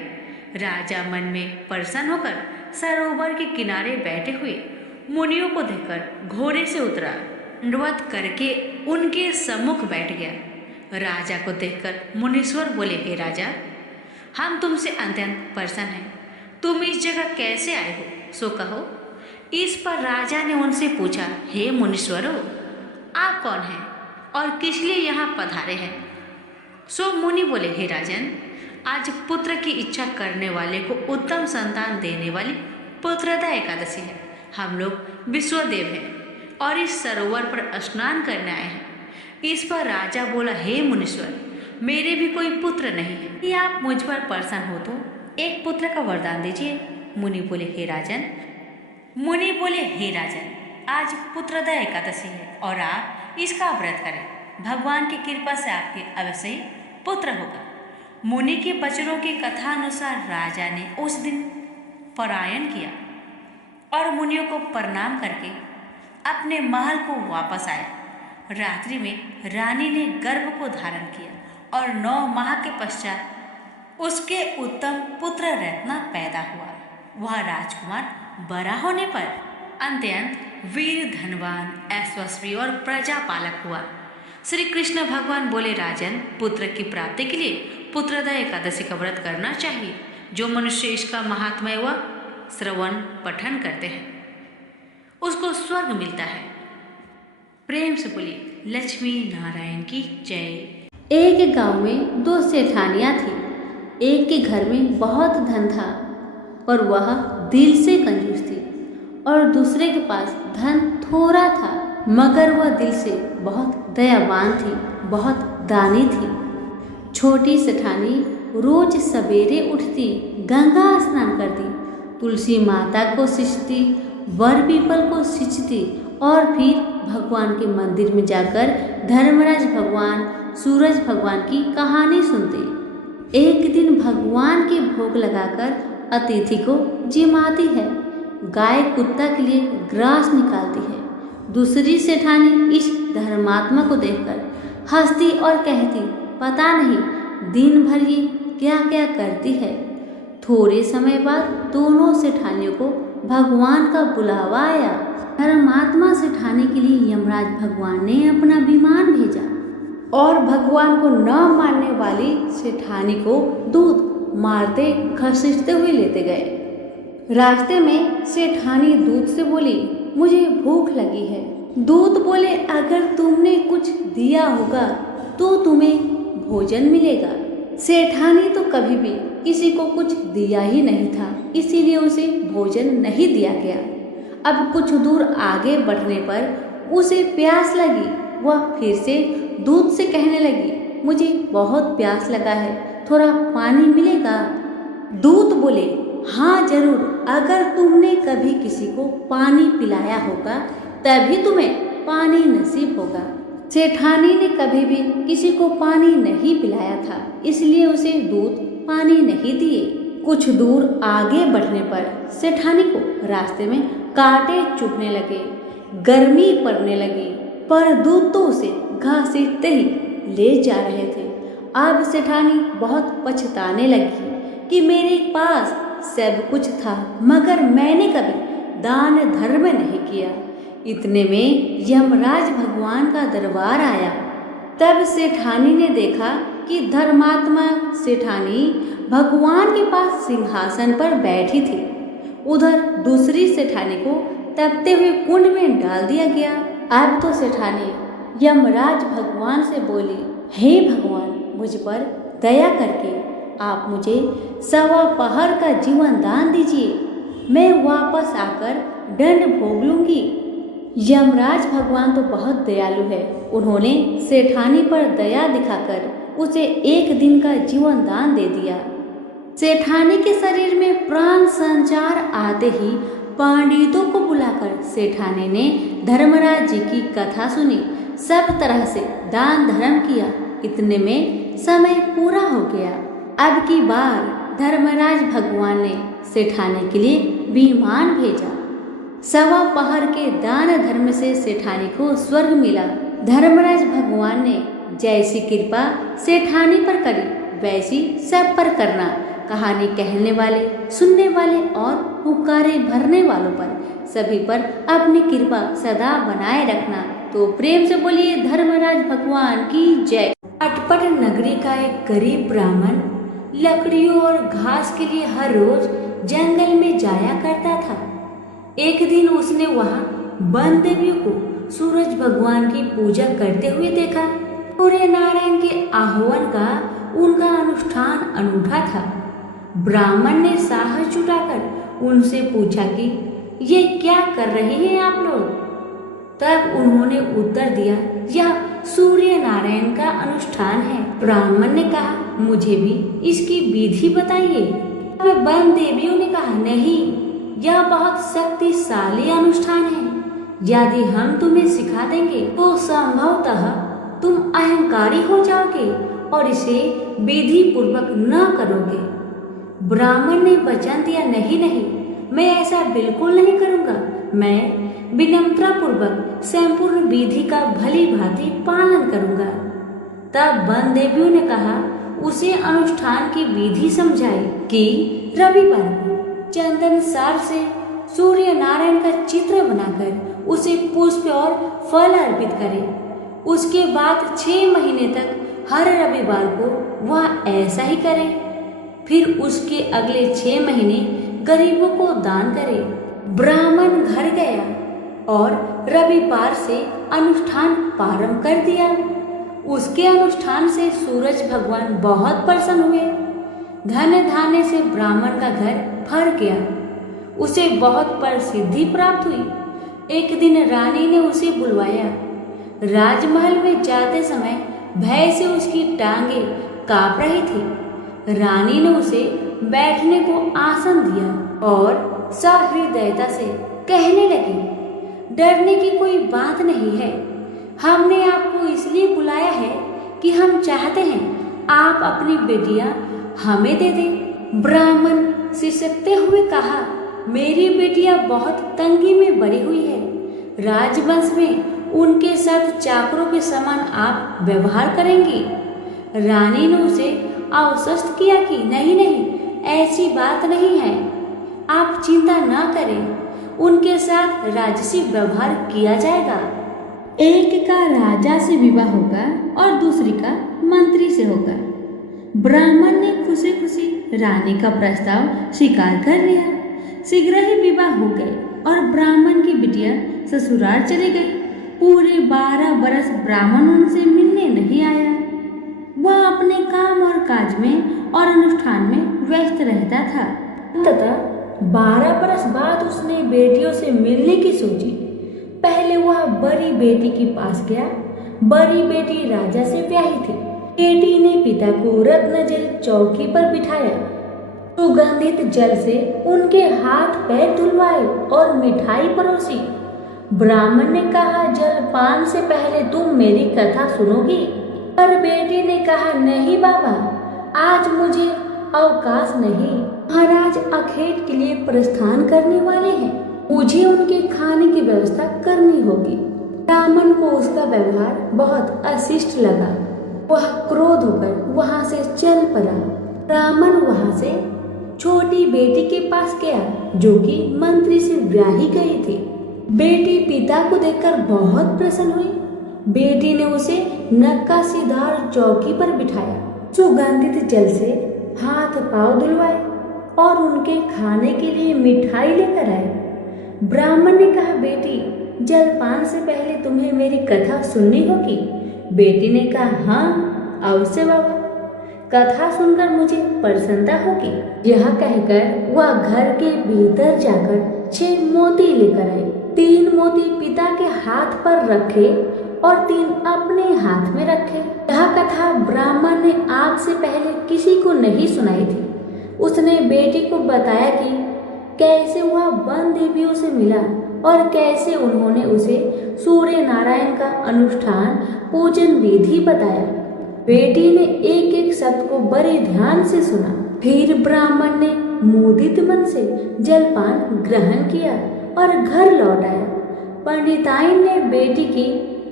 राजा मन में प्रसन्न होकर सरोवर के किनारे बैठे हुए मुनियों को देखकर घोड़े से उतरा, दंडवत करके उनके सम्मुख बैठ गया। राजा को देखकर मुनीश्वर बोले, हे राजा, हम तुमसे अत्यंत प्रसन्न हैं। तुम इस जगह कैसे आए हो, सो कहो। इस पर राजा ने उनसे पूछा, हे मुनीश्वरों, आप कौन हैं और किस लिए यहाँ पधारे हैं। सो मुनि बोले, हे राजन, आज पुत्र की इच्छा करने वाले को उत्तम संतान देने वाली पुत्रदा एकादशी है। हम लोग विश्वदेव हैं और इस सरोवर पर स्नान करने आए हैं। इस पर राजा बोला, हे मुनीश्वर, मेरे भी कोई पुत्र नहीं है। यदि आप मुझ पर प्रसन्न हो तो एक पुत्र का वरदान दीजिए। मुनि बोले, हे राजन, आज पुत्रदा एकादशी है और आप इसका व्रत करें। भगवान की कृपा से आपके अवश्य ही पुत्र होगा। मुनि के वचनों की कथा अनुसार राजा ने उस दिन पलायन किया और मुनियों को प्रणाम करके अपने महल को वापस आया। रात्रि में रानी ने गर्भ को धारण किया और 9 माह के पश्चात उसके उत्तम पुत्र रत्ना पैदा हुआ। वह राजकुमार बड़ा होने पर अत्यंत वीर, धनवान, यशस्वी और प्रजापालक हुआ। श्री कृष्ण भगवान बोले, राजन, पुत्र की प्राप्ति के लिए पुत्रदा एकादशी का व्रत करना चाहिए। जो मनुष्य इसका महात्म्य व श्रवण पठन करते हैं उसको स्वर्ग मिलता है। प्रेम से बोलिए लक्ष्मी नारायण की जय। एक गांव में 2 सेठानियां थी। एक के घर में बहुत धन था पर वह दिल से कंजूस थी और दूसरे के पास धन थोड़ा था मगर वह दिल से बहुत दयावान थी, बहुत दानी थी। छोटी सेठानी रोज सवेरे उठती, गंगा स्नान करती, तुलसी माता को सिंचती, वर पीपल को सिंचती और फिर भगवान के मंदिर में जाकर धर्मराज भगवान, सूरज भगवान की कहानी सुनते। एक दिन भगवान के भोग लगाकर अतिथि को जिमाती है, गाय कुत्ता के लिए ग्रास निकालती है। दूसरी सेठानी इस धर्मात्मा को देखकर हंसती और कहती, पता नहीं दिन भर ये क्या क्या करती है। थोड़े समय बाद दोनों सेठानियों को भगवान का बुलावा आया। धर्मात्मा सेठानी के लिए यमराज भगवान ने अपना विमान भेजा और भगवान को न मानने वाली सेठानी को दूध मारते घसीटते हुए लेते गए। रास्ते में सेठानी दूत से बोली, मुझे भूख लगी है। दूत बोले, अगर तुमने कुछ दिया होगा तो तुम्हें भोजन मिलेगा। सेठानी तो कभी भी किसी को कुछ दिया ही नहीं था, इसीलिए उसे भोजन नहीं दिया गया। अब कुछ दूर आगे बढ़ने पर उसे प्यास लगी। वह फिर से दूत से कहने लगी, मुझे बहुत प्यास लगा है, थोड़ा पानी मिलेगा? दूत बोले, हाँ जरूर, अगर तुमने कभी किसी को पानी पिलाया होगा तभी तुम्हें पानी नसीब होगा। सेठानी ने कभी भी किसी को पानी नहीं पिलाया था, इसलिए उसे दूत पानी नहीं दिए। कुछ दूर आगे बढ़ने पर सेठानी को रास्ते में कांटे चुभने लगे, गर्मी पड़ने लगी, पर दूत तो उसे घसीटते ही ले जा रहे थे। अब सेठानी बहुत पछताने लगी कि मेरे पास सब कुछ था मगर मैंने कभी दान धर्म नहीं किया। इतने में यमराज भगवान का दरबार आया। तब सेठानी ने देखा कि धर्मात्मा सेठानी भगवान के पास सिंहासन पर बैठी थी। उधर दूसरी सेठानी को तपते हुए कुंड में डाल दिया गया। अब तो सेठानी यमराज भगवान से बोली, हे भगवान, मुझ पर दया करके आप मुझे 1.25 पहर का जीवन दान दीजिए, मैं वापस आकर दंड भोग लूंगी। यमराज भगवान तो बहुत दयालु है। उन्होंने सेठानी पर दया दिखाकर उसे 1 दिन का जीवन दान दे दिया। सेठानी के शरीर में प्राण संचार आते ही पंडितों को बुलाकर सेठानी ने धर्मराज जी की कथा सुनी, सब तरह से दान धर्म किया। इतने में समय पूरा हो गया। अब की बार धर्मराज भगवान ने सेठानी के लिए विमान भेजा। 1.25 पहर के दान धर्म से सेठानी को स्वर्ग मिला। धर्मराज भगवान ने जैसी कृपा सेठानी पर करी वैसी सब पर करना। कहानी कहने वाले, सुनने वाले और पुकारे भरने वालों पर सभी पर अपनी कृपा सदा बनाए रखना। तो प्रेम से बोलिए धर्मराज भगवान की जय। अटपट नगरी का एक गरीब ब्राह्मण लकड़ियों और घास के लिए हर रोज जंगल में जाया करता था। एक दिन उसने वहां वन देवियों को सूरज भगवान की पूजा करते हुए देखा। सूर्य नारायण के आह्वान का उनका अनुष्ठान अनूठा था। ब्राह्मण ने साहस जुटाकर उनसे पूछा कि ये क्या कर रहे हैं आप लोग? तब उन्होंने उत्तर दिया, यह सूर्य नारायण का अनुष्ठान है। ब्राह्मण ने कहा, मुझे भी इसकी विधि बताइए। तब वन देवियों ने कहा, नहीं, यह बहुत शक्तिशाली अनुष्ठान है। यदि हम तुम्हें सिखा देंगे तो संभवतः तुम अहंकारी हो जाओगे और इसे विधि पूर्वक न करोगे। ब्राह्मण ने वचन दिया, नहीं नहीं, मैं ऐसा बिल्कुल नहीं करूँगा। मैं विनम्रता पूर्वक संपूर्ण विधि का भली भांति पालन करूँगा। तब वन देवियों ने कहा, उसे अनुष्ठान की विधि समझाई कि रविवार को चंदन सार से सूर्य नारायण का चित्र बनाकर उसे पुष्प और फल अर्पित करे। उसके बाद 6 महीने तक हर रविवार को वह ऐसा ही करे। फिर उसके अगले 6 महीने गरीबों को दान करे। ब्राह्मण घर गया और रविवार से अनुष्ठान प्रारंभ कर दिया। उसके अनुष्ठान से सूरज भगवान बहुत प्रसन्न हुए। धन धान्य से ब्राह्मण का घर भर गया। उसे बहुत प्रसिद्धि प्राप्त हुई। एक दिन रानी ने उसे बुलवाया। राजमहल में जाते समय भय से उसकी टांगे कांप रही थी। रानी ने उसे बैठने को आसन दिया और सहृदयता से कहने लगी, डरने की कोई बात नहीं है। हमने आपको इसलिए बुलाया है कि हम चाहते हैं आप अपनी बेटियां हमें दे दें। ब्राह्मण सिसकते हुए कहा, मेरी बेटियां बहुत तंगी में बड़ी हुई है। राजवंश में उनके साथ चाकरों के समान आप व्यवहार करेंगी। रानी ने उसे आश्वस्त किया कि नहीं नहीं, ऐसी बात नहीं है, आप चिंता ना करें, उनके साथ राजसी व्यवहार किया जाएगा। एक का राजा से विवाह होगा और दूसरी का मंत्री से होगा। ब्राह्मण ने खुशी खुशी रानी का प्रस्ताव स्वीकार कर लिया। शीघ्र ही विवाह हो गए और ब्राह्मण की बिटिया ससुराल चली गई। पूरे 12 बरस ब्राह्मण उनसे मिलने नहीं आया। वह अपने काम और काज में और अनुष्ठान में व्यस्त रहता था। तथा 12 बरस बाद उसने बेटियों से मिलने की सोची। पहले वह बड़ी बेटी के पास गया। बड़ी बेटी राजा से ब्याही थी। बेटी ने पिता को रत्नजल चौकी पर बिठाया। सुगंधित जल से उनके हाथ पैर धुलवाए और मिठाई परोसी। ब्राह्मण ने कहा, जलपान से पहले तुम मेरी कथा सुनोगी? पर बेटी ने कहा, नहीं बाबा, आज मुझे अवकाश नहीं। महाराज अखेट के लिए प्रस्थान करने वाले हैं। मुझे उनके खाने की व्यवस्था करनी होगी। ब्राह्मण को उसका व्यवहार बहुत अशिष्ट लगा। वह क्रोध होकर वहां से चल पड़ा। ब्राह्मण वहां से छोटी बेटी के पास गया जो कि मंत्री से ब्याही गई थी। बेटी पिता को देखकर बहुत प्रसन्न हुई। बेटी ने उसे नक्काशीदार चौकी पर बिठाया, सुगंधित जल से हाथ पांव धुलवाए और उनके खाने के लिए मिठाई लेकर आए। ब्राह्मण ने कहा, बेटी, जलपान से पहले तुम्हें मेरी कथा सुननी होगी। बेटी ने कहा, हाँ अवश्य बाबा, कथा सुनकर मुझे प्रसन्नता होगी। यह कहकर वह घर के भीतर जाकर 6 मोती लेकर आए। 3 मोती पिता के हाथ पर रखे और 3 अपने हाथ में रखे। यह कथा ब्राह्मण ने आज से पहले किसी को नहीं सुनाई थी। उसने बेटी को बताया कि कैसे वह वन देवियों से मिला और कैसे उन्होंने उसे सूर्य नारायण का अनुष्ठान पूजन विधि बताया। बेटी ने एक एक शब्द को बड़े ध्यान से सुना। फिर ब्राह्मण ने मुदित मन से जलपान ग्रहण किया और घर लौट आया। पंडिताइन ने बेटी की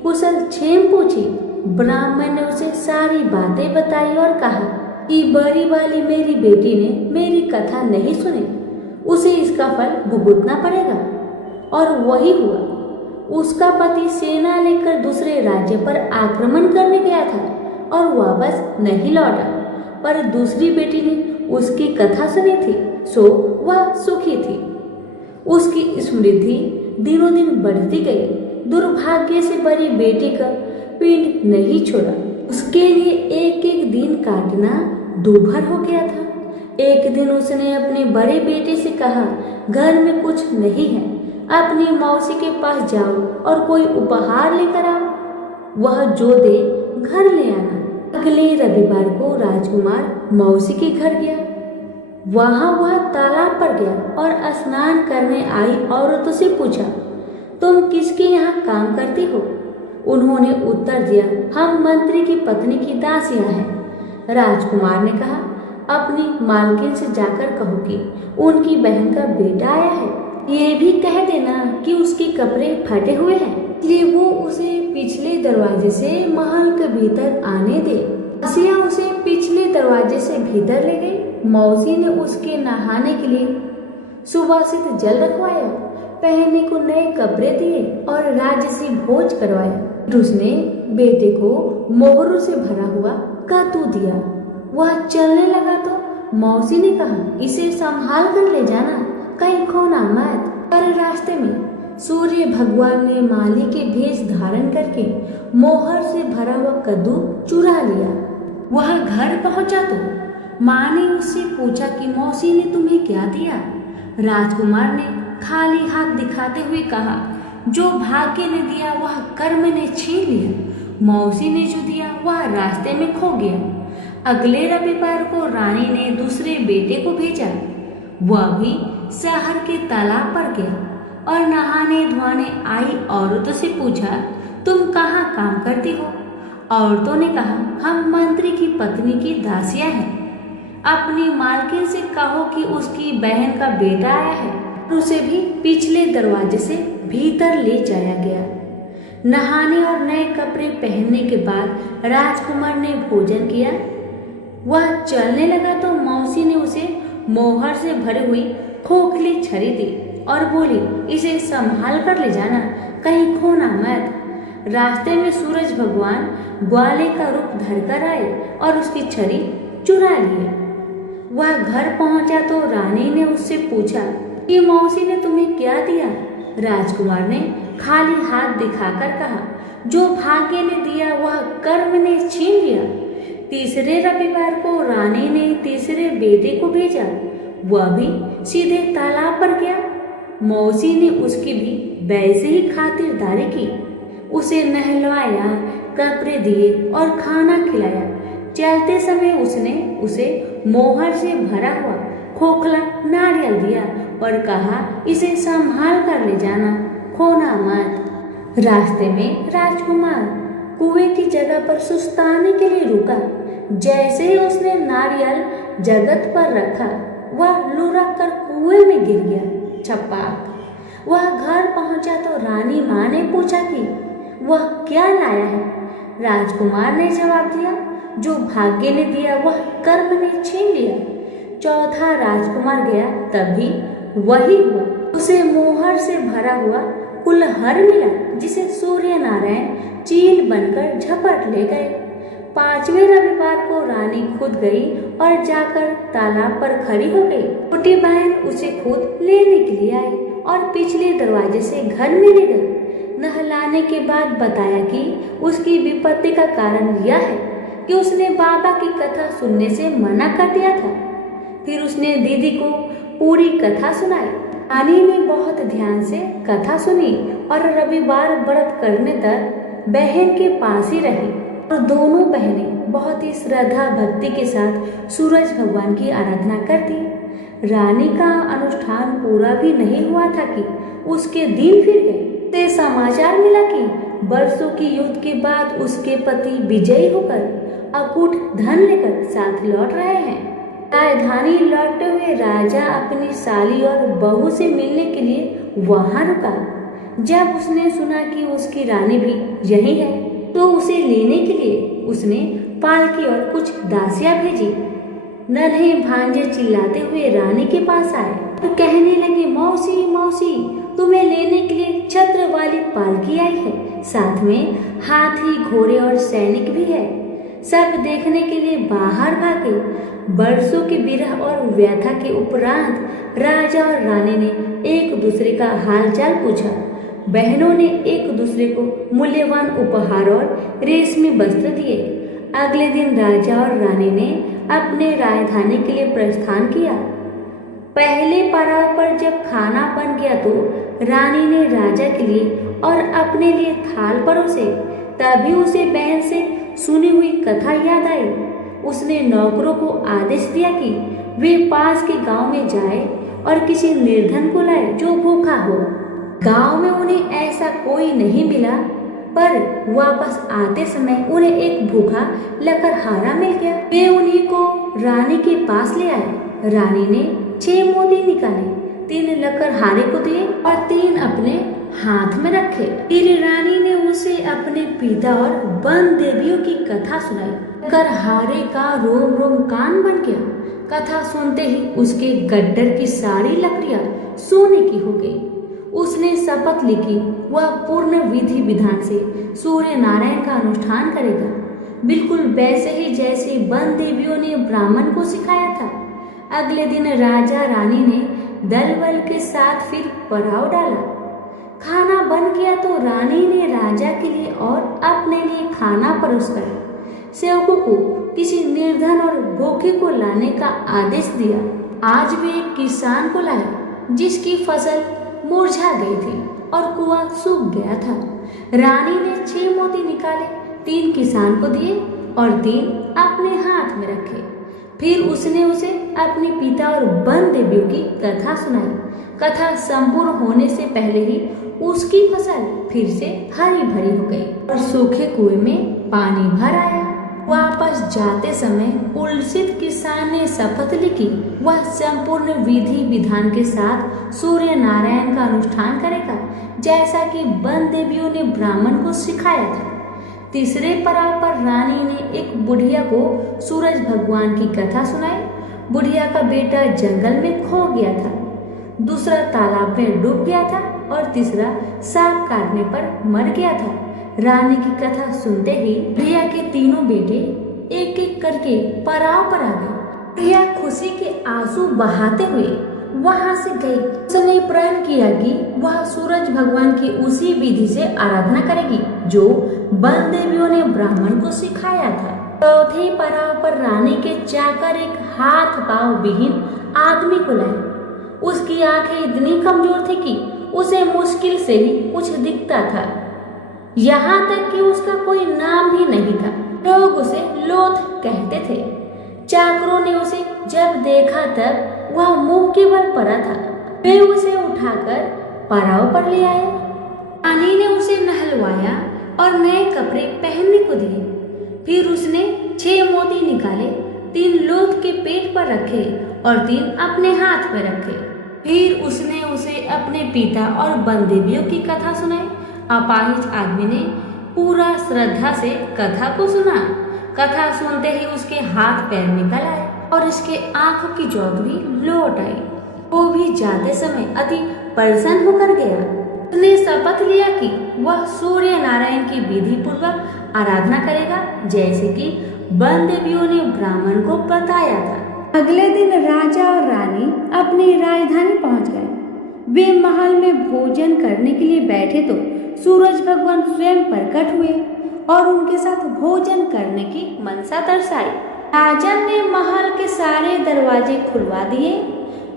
कुशल क्षेम पूछी। ब्राह्मण ने उसे सारी बातें बताई और कहा कि बड़ी वाली मेरी बेटी ने मेरी कथा नहीं सुनी, उसे इसका फल भुगतना पड़ेगा। और वही हुआ। उसका पति सेना लेकर दूसरे राज्य पर आक्रमण करने गया था और वापस नहीं लौटा, पर दूसरी बेटी ने उसकी कथा सुनी थी, सो वह सुखी थी। उसकी समृद्धि दिनों दिन बढ़ती गई। दुर्भाग्य से बड़ी बेटी का पिंड नहीं छोड़ा। उसके लिए एक एक दिन काटना दूभर हो गया था। एक दिन उसने अपने बड़े बेटे से कहा, घर में कुछ नहीं है, अपनी मौसी के पास जाओ और कोई उपहार लेकर आओ। वह जो दे घर ले आना। अगले रविवार को राजकुमार मौसी के घर गया। वहां वह तालाब पर गया और स्नान करने आई औरतों से पूछा, तुम किसके यहाँ काम करती हो? उन्होंने उत्तर दिया, हम मंत्री की पत्नी की दासियां हैं। राजकुमार ने कहा, अपनी मालकिन से जाकर कहो कि उनकी बहन का बेटा आया है। ये भी कह देना कि उसके कपड़े फटे हुए हैं, इसलिए वो उसे पिछले दरवाजे से महल के भीतर आने दे। दासियां उसे पिछले दरवाजे से भीतर ले गई। मौसी ने उसके नहाने के लिए सुवासित जल रखवाया, पहनने को नए कपड़े दिए और राजसी भोज करवाया। फिर उसने बेटे को मोहरों से भरा हुआ कद्दू दिया। वह चलने लगा तो मौसी ने कहा, इसे संभाल कर ले जाना, कहीं खोना मत। पर रास्ते में सूर्य भगवान ने माली के भेष धारण करके मोहर से भरा हुआ कद्दू चुरा लिया। वह घर पहुंचा तो माँ ने उससे पूछा कि मौसी ने तुम्हें क्या दिया। राजकुमार ने खाली हाथ दिखाते हुए कहा, जो भाग्य ने दिया वह कर्म ने छीन लिया। मौसी ने जो दिया वह रास्ते में खो गया। अगले रविवार को रानी ने दूसरे बेटे को भेजा। वह भी शहर के तालाब पर गया और नहाने धोने आई औरतों से पूछा, तुम कहाँ काम करती हो? औरतों ने कहा, हम मंत्री की पत्नी की दासियां हैं। अपनी मालकिन से कहो कि उसकी बहन का बेटा आया है। उसे भी पिछले दरवाजे से भीतर ले जाया गया। नहाने और नए कपड़े पहनने के बाद राजकुमार ने भोजन किया। वह चलने लगा तो मौसी ने उसे मोहर से भरी हुई खोखली छड़ी दी और बोली, इसे संभाल कर ले जाना, कहीं खोना मत। रास्ते में सूरज भगवान ग्वाले का रूप धरकर आए और उसकी छड़ी चुरा लिए। वह घर पहुंचा तो रानी ने उससे पूछा कि मौसी ने तुम्हें क्या दिया? राजकुमार ने खाली हाथ दिखाकर कहा, जो भाग्य ने दिया वह कर्म ने छीन लिया। तीसरे रविवार को रानी ने तीसरे बेटे को भेजा। वह भी सीधे तालाब पर गया। मौसी ने उसकी भी वैसे ही खातिरदारी की। उसे नहलवाया, कपड़े दिए और खाना खिलाया। चलते समय उसने उसे मोहर से भरा हुआ खोखला नारियल दिया और कहा, इसे संभाल कर ले जाना, खोना मत। रास्ते में राजकुमार कुएं की जगह पर सुस्ताने के लिए रुका। जैसे ही उसने नारियल जगत पर रखा, वह लुढ़क कर कुएं में गिर गया। छपाक। वह घर पहुंचा तो रानी माँ ने पूछा कि वह क्या लाया है। राजकुमार ने जवाब दिया, जो भाग्य ने दिया वह कर्म ने छीन लिया। चौथा राजकुमार गया, तभी वही हुआ। उसे मोहर से भरा हुआ कुल्हड़ मिला, जिसे सूर्य नारायण चील बनकर झपट ले गए। पांचवें रविवार को रानी खुद गई और जाकर तालाब पर खड़ी हो गई। छोटी बहन उसे खुद लेने के लिए आई और पिछले दरवाजे से घर में ले गई। नहलाने के बाद बताया कि उसकी विपत्ति का कारण यह है कि उसने बाबा की कथा सुनने से मना कर दिया था। फिर उसने दीदी को पूरी कथा सुनाई। रानी ने बहुत ध्यान से कथा सुनी और रविवार व्रत करने तक बहन के पास ही रही और दोनों बहनें बहुत ही श्रद्धा भक्ति के साथ सूरज भगवान की आराधना करती। रानी का अनुष्ठान पूरा भी नहीं हुआ था कि उसके दिन फिर गए। से समाचार मिला कि वर्षों की युद्ध के बाद उसके पति विजयी होकर अकूट धन लेकर साथ लौट रहे हैं। राजधानी लौटते हुए राजा अपनी साली और बहू से मिलने के लिए वहां रुका। जब उसने सुना कि उसकी रानी भी यही है, तो उसे लेने के लिए उसने पालकी और कुछ दासियां भेजी। नन्हे भांजे चिल्लाते हुए रानी के पास आए और कहने लगे, मौसी मौसी, तुम्हें लेने के लिए छत्र वाली पालकी आई है, साथ में हाथी, घोड़े और सैनिक भी है। सब देखने के लिए बाहर भागे। बरसों के विरह और व्यथा के उपरांत राजा और रानी ने एक दूसरे का हालचाल पूछा। बहनों ने एक दूसरे को मूल्यवान उपहार और रेशमी वस्त्र दिए। अगले दिन राजा और रानी ने अपने राजधानी के लिए प्रस्थान किया। पहले पड़ाव पर जब खाना बन गया तो रानी ने राजा के लिए और अपने लिए थाल परोसे। तभी उसे बहन से सुनी हुई कथा याद आई। उसने नौकरों को आदेश दिया कि वे पास के गांव में जाए और किसी निर्धन को लाए जो भूखा हो। गांव में उन्हें ऐसा कोई नहीं मिला, पर वापस आते समय उन्हें एक भूखा लकड़हारा मिल गया। वे उन्हीं को रानी के पास ले आए। रानी ने 6 मोती निकाले, 3 लकड़हारे को दिए और 3 अपने हाथ में रखे। फिर रानी ने उसे अपने पिता और वन देवियों की कथा सुनाई। लकड़हारे का रोम रोम कान बन गया। कथा सुनते ही उसके गड्ढर की सारी लकड़ियां सोने की हो गई। उसने शपथ ली कि वह पूर्ण विधि विधान से सूर्य नारायण का अनुष्ठान करेगा, बिल्कुल वैसे ही जैसे वन देवियों ने ब्राह्मण को सिखाया था। अगले दिन राजा रानी ने दल बल के साथ फिर पड़ाव डाला। खाना बन गया तो रानी ने राजा के लिए और अपने लिए खाना परोसकर सेवकों को किसी निर्धन और भूखे को लाने का आदेश दिया। आज वे एक किसान को लाए जिसकी फसल मुरझा गई थी और कुआं सूख गया था। रानी ने 6 मोती निकाले, 3 किसान को दिए और 3 अपने हाथ में रखे। फिर उसने उसे अपने पिता और वन देवियों की कथा सुनाई। कथा संपूर्ण होने से पहले ही उसकी फसल फिर से हरी भरी हो गई और सूखे कुएं में पानी भर आया। वापस जाते समय उल्सित किसान ने शपथ ली कि वह संपूर्ण विधि विधान के साथ सूर्य नारायण का अनुष्ठान करेगा, जैसा कि वन देवियों ने ब्राह्मण को सिखाया था। तीसरे पड़ाव पर रानी ने एक बुढ़िया को सूरज भगवान की कथा सुनाई। बुढ़िया का बेटा जंगल में खो गया था, दूसरा तालाब में डूब गया था और तीसरा सांप काटने पर मर गया था। रानी की कथा सुनते ही बुढ़िया के तीनों बेटे एक एक करके पड़ाव पर आ गए। बुढ़िया खुशी के आंसू बहाते हुए वहां से गई। उसने प्रण किया कि वह सूरज भगवान की उसी विधि से आराधना करेगी जो वन देवियों ने ब्राह्मण को सिखाया था। चौथे पड़ाव पर रानी के चाकर एक हाथ पांव विहीन आदमी को लाए। उसकी आंखें इतनी कमजोर थी कि उसे मुश्किल से ही कुछ दिखता था, यहाँ तक कि उसका कोई नाम भी नहीं था। लोग उसे लोथ कहते थे। चाकरों ने उसे जब देखा तब वह मुंह के बल पड़ा था। वे उसे उठाकर पड़ाव पर ले आए। रानी ने उसे नहलवाया और नए कपड़े पहनने को दिए। फिर उसने 6 मोती निकाले, 3 लोथ के पेट पर रखे और 3 अपने हाथ में रखे। फिर उसने उसे अपने पिता और वन देवियों की कथा सुनाई। अपाहिज आदमी ने पूरा श्रद्धा से कथा को सुना। कथा सुनते ही उसके हाथ पैर निकल आए और इसके आंखों की ज्योत भी लौट आई। वो भी जाते समय अति प्रसन्न होकर गया। उसने शपथ लिया कि वह सूर्य नारायण की विधि पूर्वक आराधना करेगा, जैसे कि वन देवियों ने ब्राह्मण को बताया था। अगले दिन राजा और रानी अपनी राजधानी पहुंच गए। वे महल में भोजन करने के लिए बैठे तो सूरज भगवान स्वयं प्रकट हुए और उनके साथ भोजन करने की मनसा दर्शाई। राजा ने महल के सारे दरवाजे खुलवा दिए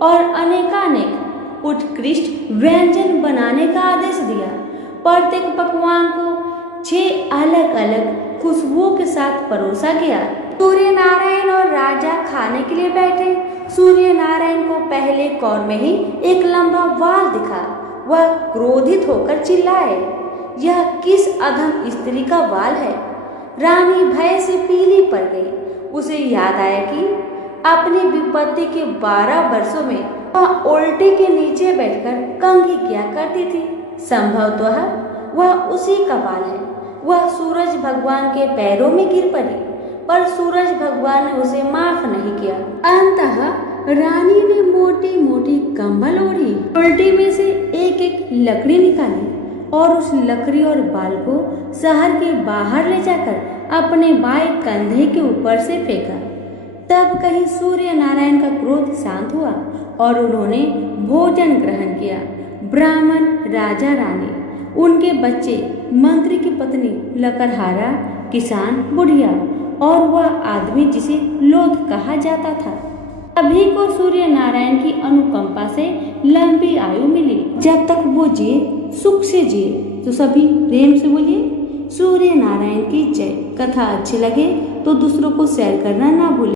और अनेकानेक उत्कृष्ट व्यंजन बनाने का आदेश दिया। प्रत्येक पकवान को 6 अलग अलग खुशबुओं के साथ परोसा गया। सूर्य नारायण और राजा खाने के लिए बैठे। सूर्य नारायण को पहले कौर में ही एक लंबा वाल दिखा। वह क्रोधित होकर चिल्लाए, यह किस अधम स्त्री का वाल है? रानी भय से पीली पड़ गई। उसे याद आया कि अपनी विपत्ति के 12 वर्षों में वह उल्टे के नीचे बैठकर कंघी किया करती थी। संभवतः वह उसी का वाल है। वह सूरज भगवान के पैरों में गिर पड़ी, पर सूरज भगवान ने उसे माफ नहीं किया। अंततः रानी ने मोटी मोटी कंबल ओढ़ी, उल्टी में से एक एक लकड़ी निकाली और उस लकड़ी और बाल को शहर के बाहर ले जाकर अपने बाएं कंधे के ऊपर से फेंका। तब कहीं सूर्य नारायण का क्रोध शांत हुआ और उन्होंने भोजन ग्रहण किया। ब्राह्मण, राजा, रानी, उनके बच्चे, मंत्री की पत्नी, लकड़हारा, किसान, बुढ़िया और वह आदमी जिसे लोथ कहा जाता था, सभी को सूर्य नारायण की अनुकंपा से लंबी आयु मिली। जब तक वो जिए, सुख से जिए। तो सभी प्रेम से बोलिए सूर्य नारायण की जय। कथा अच्छी लगे तो दूसरों को शेयर करना ना भूलें।